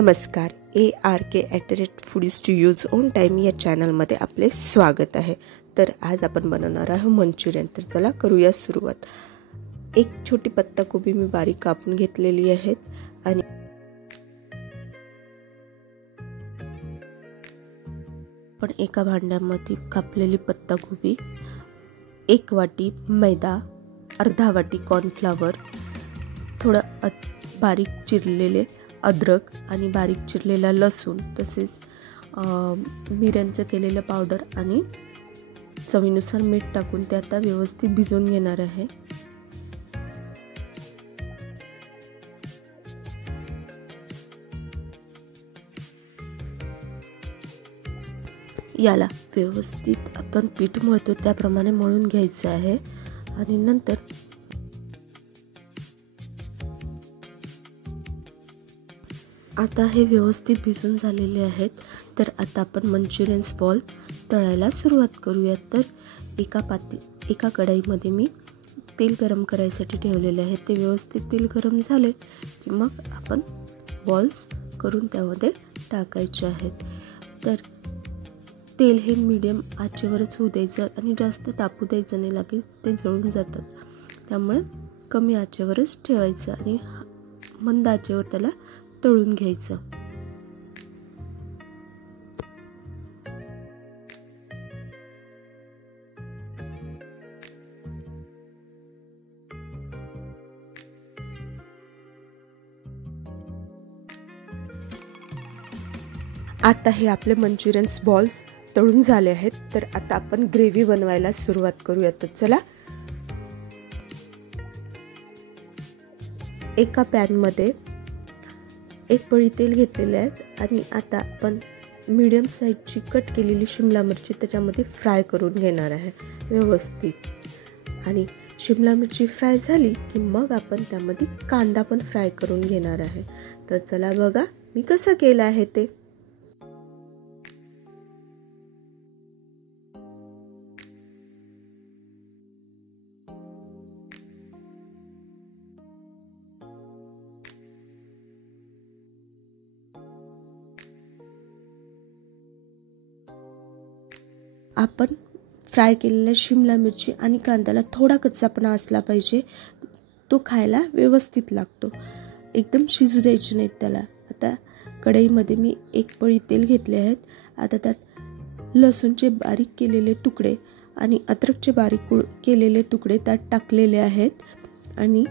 नमस्कार, ARK@Foods to use on time या चॅनलमध्ये आपले स्वागत आहे। तर आज आपण बनवणार आहोत मंचुरियन। तर चला करूया सुरुवात। एक छोटी पत्ता कोबी मी बारीक कापून घेतलेली आहे आणि पण एका भांड्यामध्ये कापलेली पत्ता कोबी, एक वाटी मैदा, अर्धा वाटी कॉर्नफ्लॉवर, थोडा बारीक चिरलेले अद्रक आणि बारीक चिरलेला लसूण, तसेच मिरचं केलेलं पावडर आणि चवीनुसार मीठ टाकून ते आता व्यवस्थित भिजवून घेणार आहे। याला व्यवस्थित आपण पीठ मळतो त्याप्रमाणे मळून घ्यायचं आहे आणि नंतर आता हे व्यवस्थित भिजून झालेले आहेत। तर आता आपण मंचुरियन बॉल तळायला सुरुवात करूया। तर एका कढईमध्ये मी तेल गरम करायसाठी ठेवलेले आहे। ते व्यवस्थित तेल गरम झाले की मग आपण बॉल्स करून त्यामध्ये टाकायचे आहेत। तर तेल हे मीडियम आचेवरच होऊ द्यायचं आणि जास्त तापू द्यायचं नाही, लगेच ते जळून जातात। त्यामुळे कमी आचेवरच ठेवायचं आणि मंद आचेवर त्याला तळून घ्यायचं। आता हे आपले मंचुरियन बॉल्स तळून झाले आहेत। तर आता आपण ग्रेव्ही बनवायला सुरुवात करूया। तर चला, एका पॅन मध्ये एक पळी तेल घेतलेले आहे आणि आता आपण मीडियम साईजची कट केलेली शिमला मिरची त्याच्यामध्ये फ्राय करून घेणार आहे व्यवस्थित। आणि शिमला मिरची फ्राय झाली की मग आपण त्यामध्ये कांदा पण फ्राय करून घेणार आहे। तर चला बघा मी कसं केलं आहे ते। आपण फ्राय केलेल्या शिमला मिरची आणि कांद्याला थोडा कच्चापणा असला पाहिजे, तो खायला व्यवस्थित लागतो, एकदम शिजू द्यायचे नाहीत त्याला। आता कढईमध्ये मी एक पळी तेल घेतले आहेत। आता त्यात लसूणचे बारीक केलेले तुकडे आणि अद्रकचे बारीक केलेले तुकडे त्यात टाकलेले आहेत आणि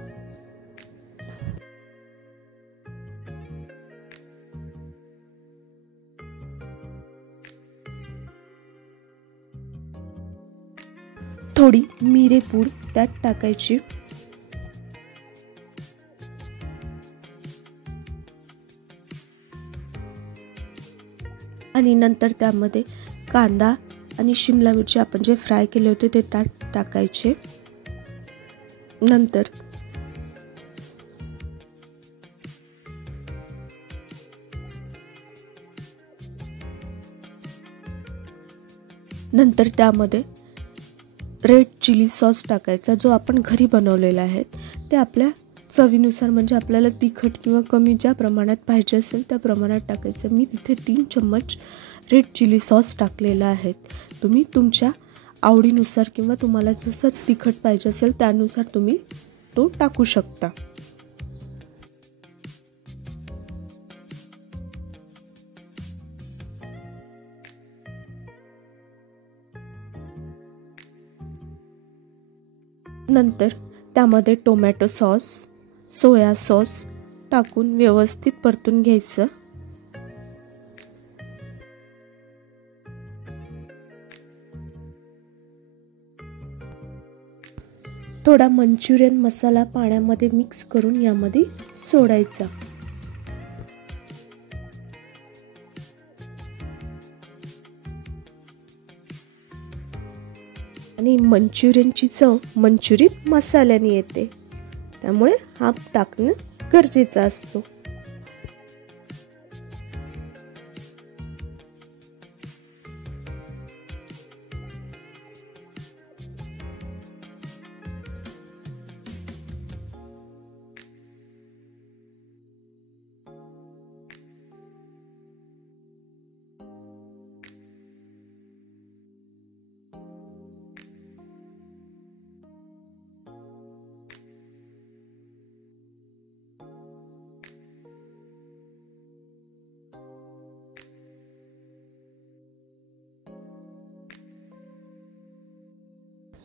थोडी मिरेपूड त्यात टाकायची आणि नंतर त्यामध्ये कांदा आणि शिमला मिरची आपण जे फ्राय केले होते ते त्यात टाकायचे। नंतर त्यामध्ये रेड चिली सॉस टाकायचा, जो आपण घरी बनवलेला आहे। ते आपल्या चवीनुसार, म्हणजे आपल्याला तिखट किंवा कमी ज्या प्रमाणात पाहिजे असेल त्या प्रमाणात टाकायचं। मी तिथे 3 चम्मच रेड चिली सॉस टाकलेला आहे। तुम्ही तुमच्या आवडीनुसार किंवा तुम्हाला जसं तिखट पाहिजे असेल त्यानुसार तुम्ही तो टाकू शकता। नंतर त्यामध्ये टोमॅटो सॉस, सोया सॉस टाकून व्यवस्थित परतून घ्यायचं। थोडा मंचुरियन मसाला पाण्यामध्ये मिक्स करून यामध्ये सोडायचा आणि मंचुरियनची चव मंचुरियन मसाल्याने येते, त्यामुळे हा टाकणं गरजेचं असतो।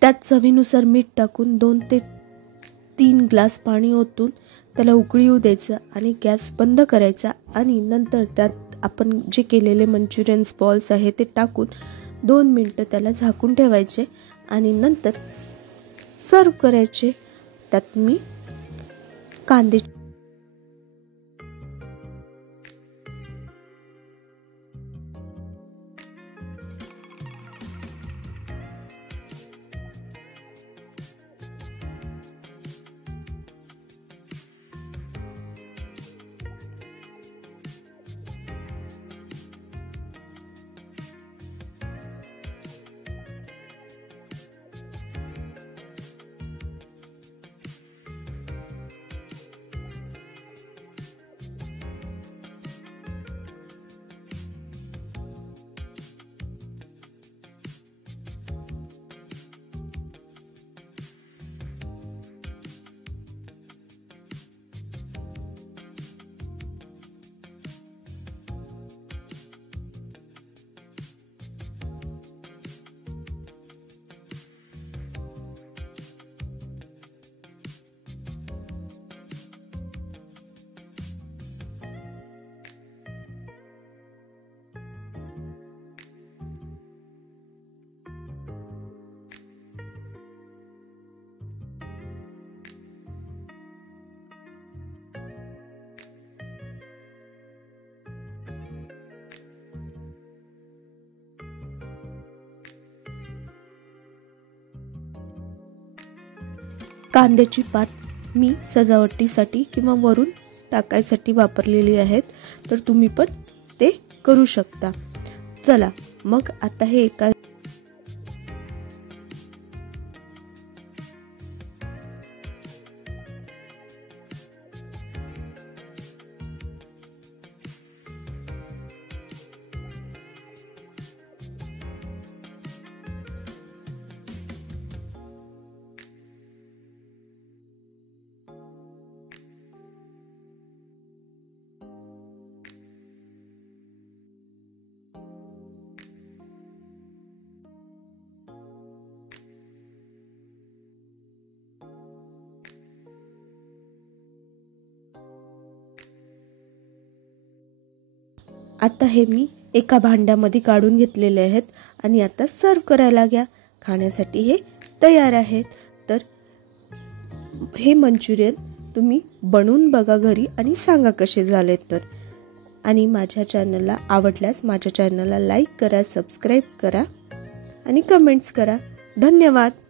त्यात चवीनुसार मीठ टाकून 2 ते 3 ग्लास पाणी ओतून त्याला उकळी येऊ द्यायचं आणि गॅस बंद करायचा आणि नंतर त्यात आपण जे केलेले मंचुरियन्स बॉल्स आहे ते टाकून 2 मिनिटं त्याला झाकून ठेवायचे आणि नंतर सर्व करायचे। त्यात मी कांदे कांद्याची पात मी सजावटीसाठी किंवा वरून टाकायसाठी वापरलेली आहेत, तर तुम्ही पण ते करू शकता। चला मग आता हे एका आता हे मी एका भांड्यामध्ये काढून घेतलेले आहेत आणि आता सर्व करायला घ्या। खाण्यासाठी हे तयार आहेत। तर हे मंचुरियन तुम्ही बनवून बघा घरी आणि सांगा कसे झालेत तर। आणि माझ्या चॅनलला आवडल्यास माझ्या चॅनलला लाईक करा, सबस्क्राइब करा आणि कमेंट्स करा। धन्यवाद।